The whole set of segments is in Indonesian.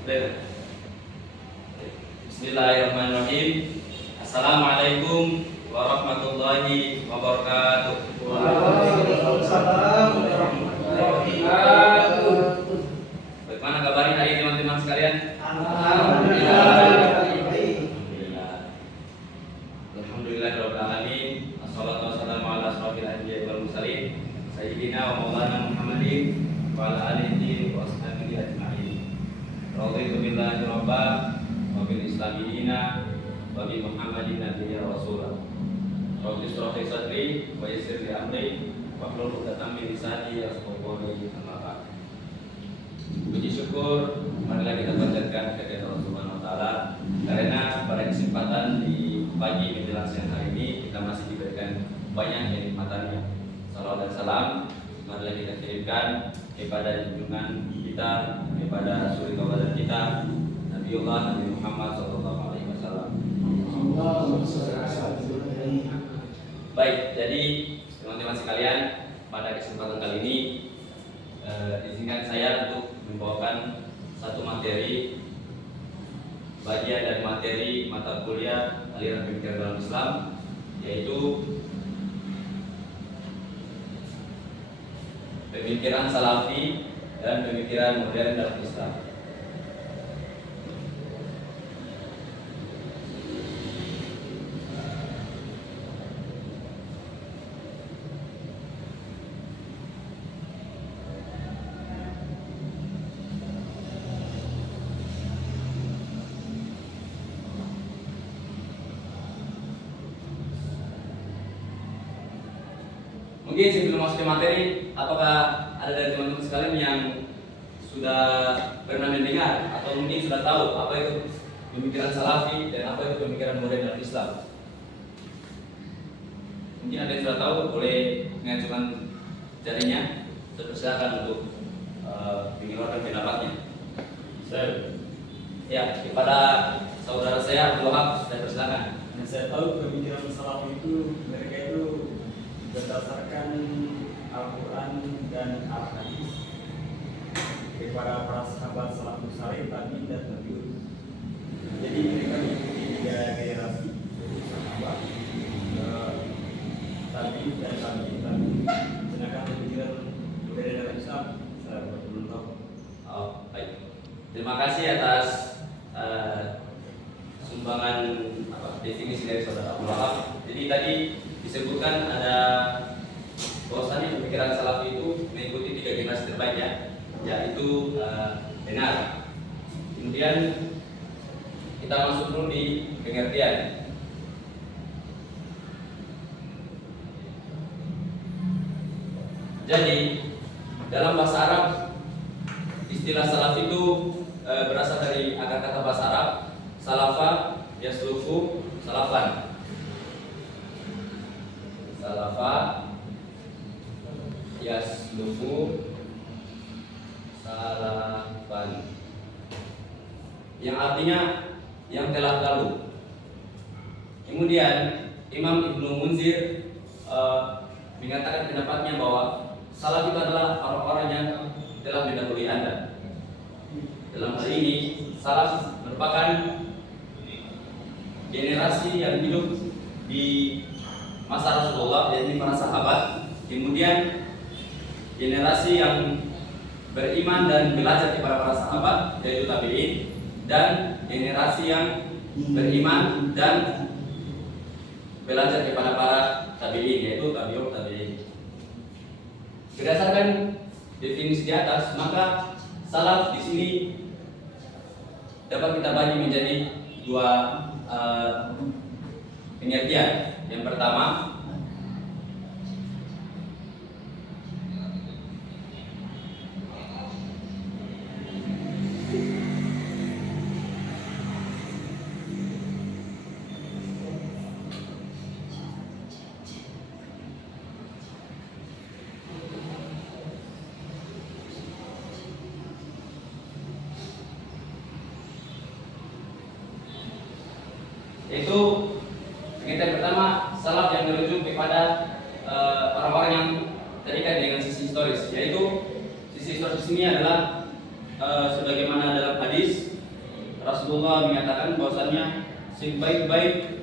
Bismillahirrahmanirrahim. Assalamualaikum warahmatullahi wabarakatuh. Waalaikumsalam warahmatullahi wabarakatuh. Bagaimana kabarnya hari ini teman-teman sekalian? Alhamdulillah. Alhamdulillah. Alhamdulillahirabbil alamin. Wassalatu wassalamu ala asyrofil anbiya'i wal mursalin sayyidina wa maulana Muhammadin wa ala alihi wa sahbihi ajma'in. Raditu billahi rabba wa bil islami dina wa bi Muhammadin nabiyya rasula. Rabbi shrah li sadri wa yassir li amri wahlul 'uqdatam min lisani yafqahu qawli. Amma ba'd. Puji syukur marilah kita panjatkan kepada Allah Subhanahu wa taala karena pada kesempatan di pagi menjelang siang hari ini kita masih diberikan banyak kenikmatannya. Salawat dan salam marilah kita kirimkan kepada junjungan kita, kepada suri tauladan kita, Nabiullah Nabi Muhammad sallallahu alaihi wasallam. Baik, jadi teman-teman sekalian, pada kesempatan kali ini izinkan saya untuk membawakan satu materi bagian dari materi mata kuliah aliran pemikiran dalam Islam, yaitu pemikiran salafi dan pemikiran modern dalam Islam. Mungkin sebelum masuk ke materi, apakah ada dari teman-teman sekalian yang sudah pernah mendengar atau mungkin sudah tahu apa itu pemikiran salafi dan apa itu pemikiran modern dalam Islam? Mungkin ada yang sudah tahu, boleh mengajukan jarinya. Saya persilakan untuk mengeluarkan pendapatnya. Ya, kepada saudara saya Abdul Wahab, saya persilakan. Yang saya tahu pemikiran salafi itu mereka itu berdasarkan Al-Quran dan Al-Hadis kepada para sahabat salafus saleh tadi dan tabi'un. Jadi mereka mengikuti tiga generasi sahabat, tabi'in dan tabi'in. Sedangkan pemikiran modern dalam Islam saya belum tahu. Oh, baik. Terima kasih atas sumbangan definisi dari saudara Abdul Wahab. Jadi tadi disebutkan ada bahwasannya pemikiran salafi itu mengikuti tiga generasi terbaik, yaitu benar. Kemudian kita masuk dulu di pengertian. Jadi dalam bahasa Arab istilah salaf itu berasal dari akar kata bahasa Arab salafa yaslufu salafan. Salafa yaslufu salafan, yang artinya yang telah lalu. Kemudian Imam Ibnu Munzir mengatakan pendapatnya bahwa salaf itu adalah orang-orang yang telah mendahului Anda. Dalam hal ini salaf merupakan generasi yang hidup di masa Rasulullah, yaitu para sahabat. Kemudian generasi yang beriman dan belajar kepada para sahabat, yaitu tabi'in. Dan generasi yang beriman dan belajar kepada para tabi'in, yaitu tabi'ut tabi'in. Berdasarkan definisi di atas, maka salaf di sini dapat kita bagi menjadi dua pengertian. Yang pertama, yaitu pengertian pertama, salaf yang merujuk kepada orang-orang yang terikat dengan sisi historis, yaitu sisi historis ini adalah sebagaimana dalam hadis Rasulullah menyatakan bahwasannya sebaik-baik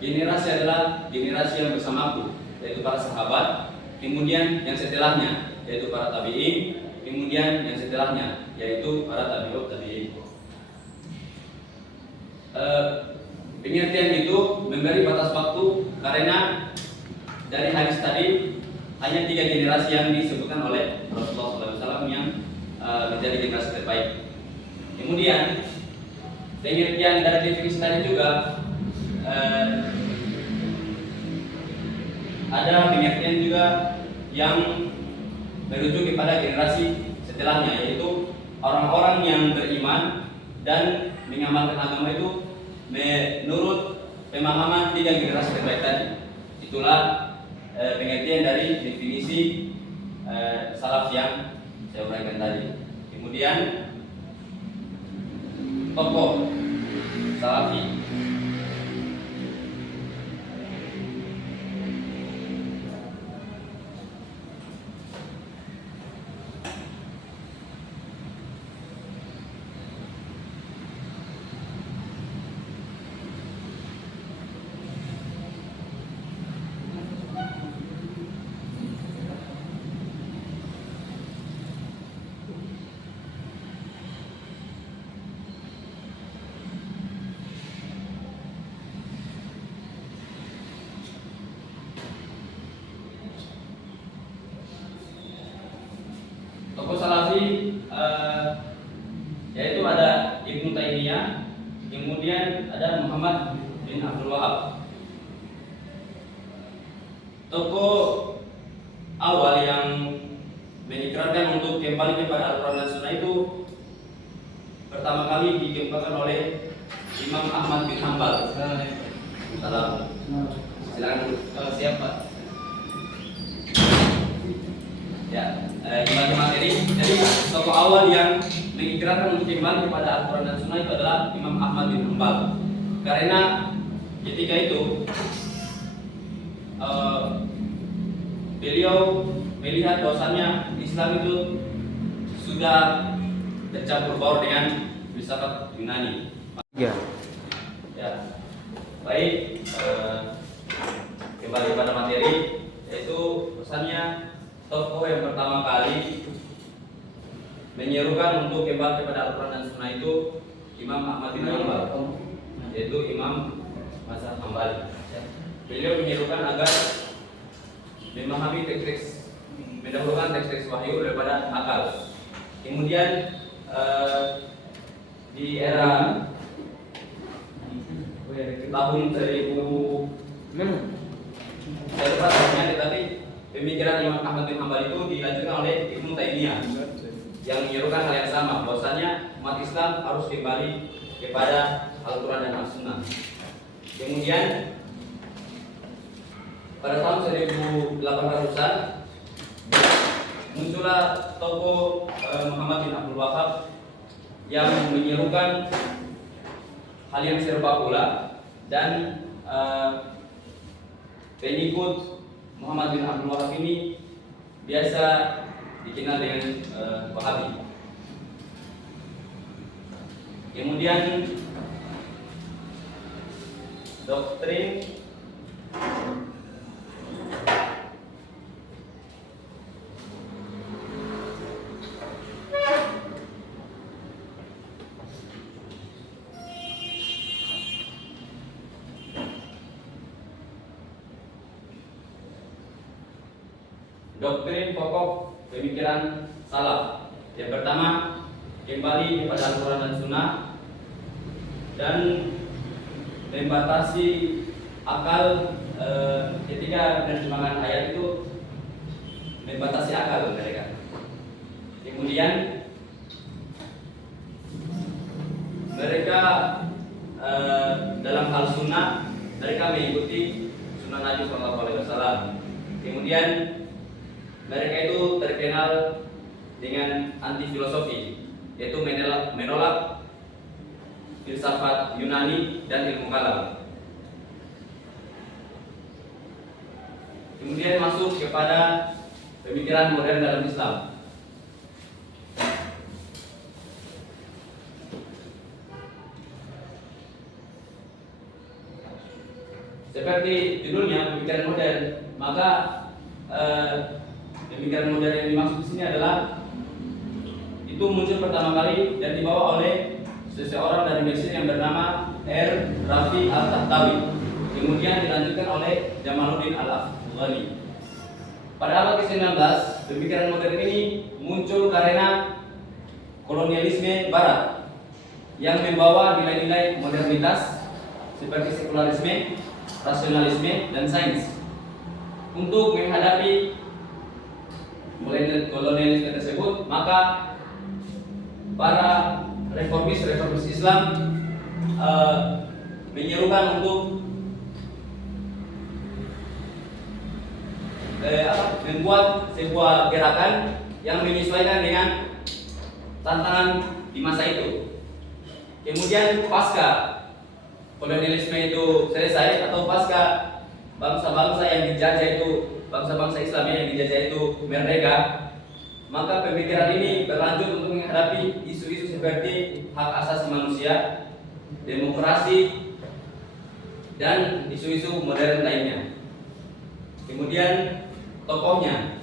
generasi adalah generasi yang bersamaku, yaitu para sahabat, kemudian yang setelahnya yaitu para tabi'in, kemudian yang setelahnya yaitu para tabi'ut tabi'in. Pengertian itu memberi batas waktu karena dari hadis tadi hanya 3 generasi yang disebutkan oleh Rasulullah SAW yang menjadi generasi terbaik. Kemudian pengertian dari definisi tadi juga ada pengertian juga yang merujuk kepada generasi setelahnya, yaitu orang-orang yang beriman dan mengamalkan agama itu menurut pemahaman 3 generasi terbaik tadi. Itulah pengertian dari definisi salaf yang saya uraikan tadi. Kemudian tokoh salafi. Tokoh salafi yaitu ada Ibnu Taimiyah, kemudian ada Muhammad bin Abdul Wahab. Tokoh awal yang mengikrarkan untuk kembali kepada Al-Quran dan Sunnah itu pertama kali dikemukakan oleh Imam Ahmad bin Hanbal. Salam. Silakan siapa? Ya, kembali ke materi. Jadi tokoh awal yang mengikrarkan untuk kembali kepada Al-Quran dan Sunnah itu adalah Imam Ahmad bin Hanbal. Karena ketika itu beliau melihat bahwasannya Islam itu sudah tercampur baur dengan filsafat Yunani. Ya. Ya, baik. Kembali pada materi, yaitu pesannya tokoh yang pertama kali menyerukan untuk kembali kepada Al-Quran dan Sunnah itu Imam Ahmad bin Hanbal, yaitu Imam Mazhab Hambali. Beliau menyerukan agar memahami teks-teks, mendahulukan teks-teks wahyu daripada akal. Kemudian di era tahun 1000 saya lupa tahunnya, tetapi pemikiran Imam Ahmad bin Hanbal itu dilanjutkan oleh Ibnu Taimiyah yang menyerukan hal yang sama, bahwasanya umat Islam harus kembali kepada Al-Quran dan As-Sunnah. Kemudian pada tahun 1800-an muncullah tokoh Muhammad bin Abdul Wahab yang menyerukan hal yang serupa pula, dan pengikut Muhammad bin Abdul Wahab ini biasa dikenal dengan Wahabi. Kemudian doktrin pokok pemikiran salaf. Yang pertama, kembali kepada Al-Quran dan Sunnah dan membatasi akal. Ketika menerjemahkan ayat itu membatasi akal mereka. Kemudian mereka dalam hal sunnah mereka mengikuti sunnah Nabi SAW. Kemudian mereka itu terkenal dengan anti filosofi, yaitu menolak filsafat Yunani dan ilmu kalam. Kemudian masuk kepada pemikiran modern dalam Islam. seperti judulnya pemikiran modern, maka pemikiran modern yang dimaksud di sini adalah itu muncul pertama kali dan dibawa oleh seseorang dari Mesir yang bernama Rafi Al-Tahtawi. Kemudian dilanjutkan oleh Jamaluddin Al-Afghani. Pada abad ke-19, pemikiran modern ini muncul karena kolonialisme Barat yang membawa nilai-nilai modernitas seperti sekularisme, rasionalisme, dan sains. Untuk menghadapi kolonialisme tersebut, maka para reformis Islam menyerukan untuk membuat sebuah gerakan yang menyesuaikan dengan tantangan di masa itu. Kemudian pasca kolonialisme itu selesai atau pasca bangsa-bangsa yang dijajah itu, bangsa-bangsa Islam yang dijajah itu merdeka, maka pemikiran ini berlanjut untuk menghadapi isu-isu seperti hak asasi manusia, demokrasi, dan isu-isu modern lainnya. Kemudian tokohnya,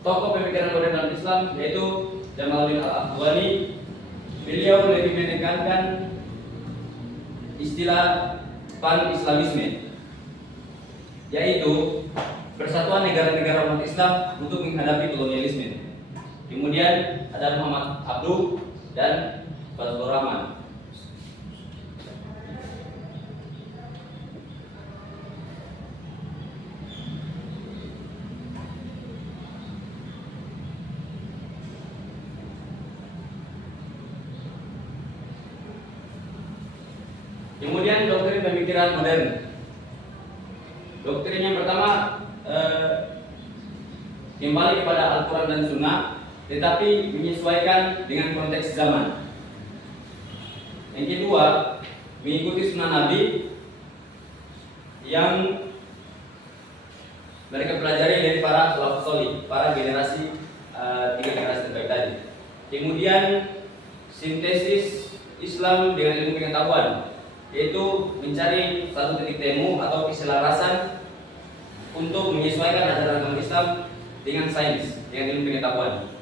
tokoh pemikiran modern dalam Islam yaitu Jamaluddin Al-Afghani. Beliau lebih menekankan istilah pan-Islamisme, yaitu persatuan negara-negara umat Islam untuk menghadapi kolonialisme. Kemudian ada Muhammad Abduh dan Fazlur Rahman. Kemudian doktrin pemikiran modern. Doktrin yang pertama kembali kepada Al-Quran dan Sunnah, tetapi menyesuaikan dengan konteks zaman. Yang kedua, mengikuti Sunnah Nabi yang mereka pelajari dari para salafus sholih, para generasi tiga generasi terbaik tadi. Kemudian sintesis Islam dengan ilmu pengetahuan, yaitu mencari satu titik temu atau keselarasan untuk menyesuaikan ajaran agama Islam dengan sains, dengan ilmu pengetahuan.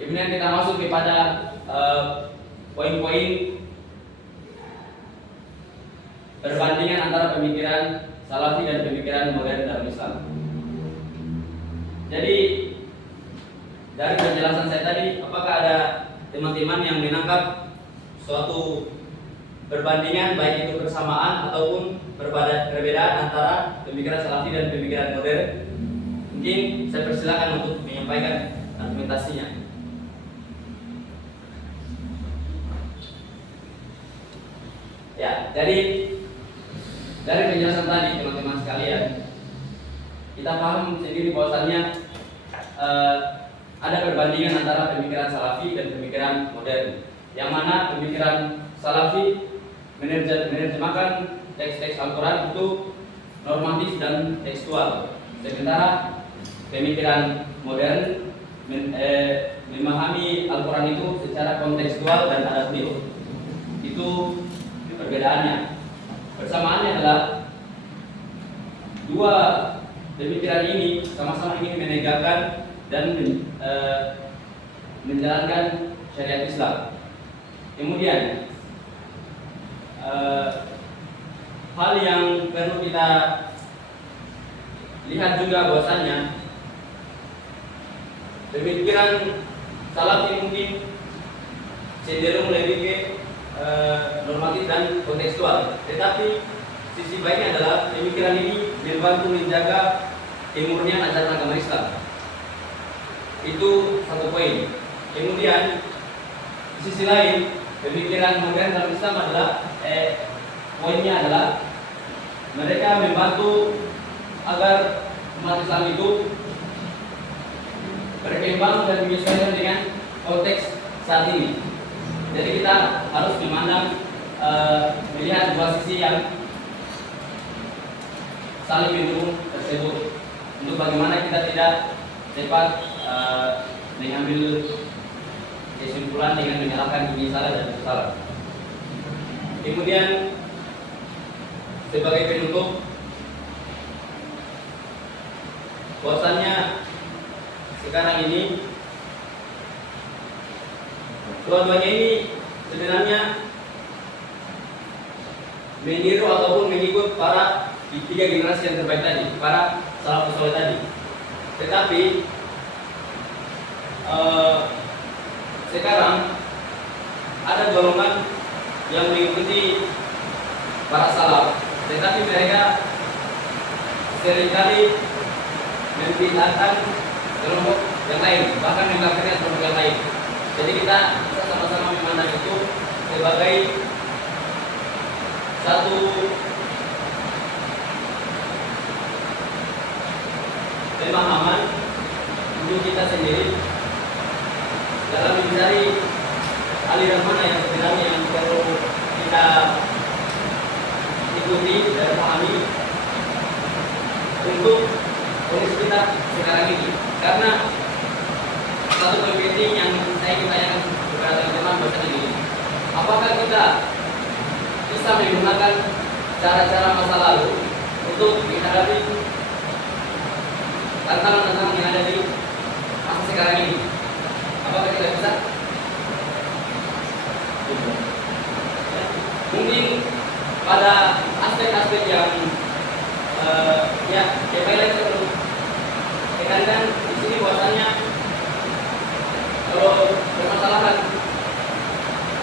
Kemudian kita masuk kepada poin-poin perbandingan antara pemikiran Salafi dan pemikiran modern dalam Islam. Jadi dari penjelasan saya tadi, apakah ada teman-teman yang menangkap suatu perbandingan baik itu persamaan ataupun perbedaan antara pemikiran Salafi dan pemikiran modern? Mungkin saya persilakan untuk menyampaikan argumentasinya. Ya, jadi dari penjelasan tadi teman-teman sekalian, kita paham sendiri bahwasannya ada perbandingan antara pemikiran Salafi dan pemikiran modern, yang mana pemikiran Salafi menerjemahkan teks-teks Al-Quran itu normatif dan tekstual, sementara pemikiran modern memahami Al-Quran itu secara kontekstual dan adaptif. Itu perbedaannya. Persamaannya adalah dua pemikiran ini sama-sama ingin menegakkan dan menjalankan syariat Islam. Kemudian hal yang perlu kita lihat juga bahwasannya pemikiran Salafi mungkin cenderung lebih ke normatif dan kontekstual. Tetapi sisi baiknya adalah pemikiran ini membantu menjaga kemurnian ajaran agama Islam. Itu satu poin. Kemudian di sisi lain, pemikiran modern dalam Islam adalah poinnya adalah mereka membantu agar umat Islam itu berkembang dan menyesuaikan dengan konteks saat ini. Jadi kita harus memandang melihat dua sisi yang saling mendukung tersebut untuk bagaimana kita tidak cepat mengambil kesimpulan dengan menyalahkan ini salah dan itu salah. Kemudian sebagai penutup, bahwasannya sekarang ini dua-duanya ini sebenarnya meniru ataupun mengikut para tiga generasi yang terbaik tadi, para salafus saleh tadi. Tetapi sekarang ada golongan yang mengikuti para salaf, tetapi mereka seringkali membid'ahkan kelompok yang lain, bahkan mengkafirkan kelompok yang lain. Jadi kita sama-sama memandang itu sebagai satu pemahaman untuk kita sendiri dalam mencari aliran mana yang sebenarnya yang perlu kita ikuti dan pahami untuk kondisi kita sekarang ini. Karena satu poin penting yang saya ingin tanyakan kepada teman-teman bahasa ini, apakah kita bisa menggunakan cara-cara masa lalu untuk menghadapi tantangan-tantangan yang ada di masa sekarang ini? Apakah kita bisa? Mungkin pada aspek-aspek yang baiklah kita perlu tekankan di sini bahwasanya kalau permasalahan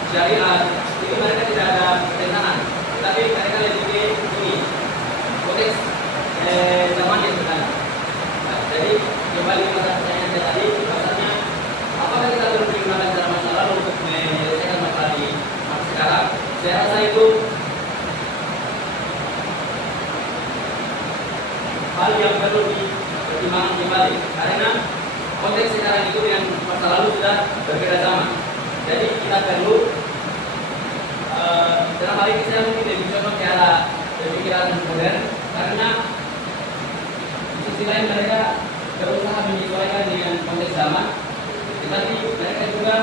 syariat itu mereka tidak ada pertentangan, tetapi mereka lebih ke ini konteks zaman yang sekarang. Jadi kembali ke pertanyaan saya tadi, bahwasanya apakah kita perlu menggunakan cara masa lalu untuk menyelesaikan masalah di masa sekarang? Saya rasa itu hal yang perlu dipertimbangkan kembali, karena konteks sekarang itu yang masa lalu sudah berbeda zaman. Jadi kita perlu dalam hal ini saya mungkin lebih cocok ke arah pemikiran modern, karena di sisi lain mereka berusaha menyesuaikan dengan konteks zaman, tetapi mereka juga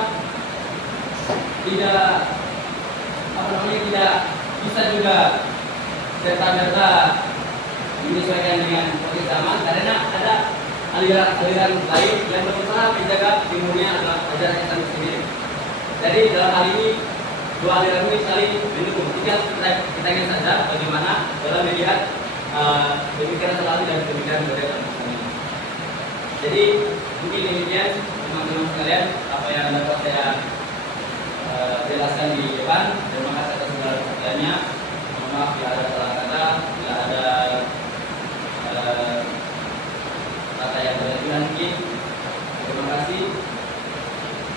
tidak tidak bisa juga serta-merta menyesuaikan dengan konteks zaman, karena ada aliran lain yang berusaha menjaga timurnya adalah ajaran Islam sendiri. Jadi dalam hal ini dua aliran ini saling mendukung. Tinggal kita ingin saja bagaimana dalam melihat pemikiran selalu dan pemikiran modern. Jadi mungkin demikian teman-teman sekalian apa yang dapat saya jelaskan di depan. Terima kasih atas segala perhatiannya. Mohon maaf bila ada salah kata, bila ada kata yang berlebihan mungkin. Terima kasih.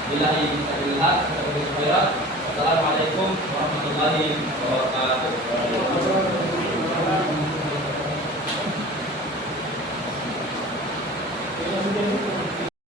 Billahi taufiq wal hidayah. Assalamualaikum warahmatullahi wabarakatuh.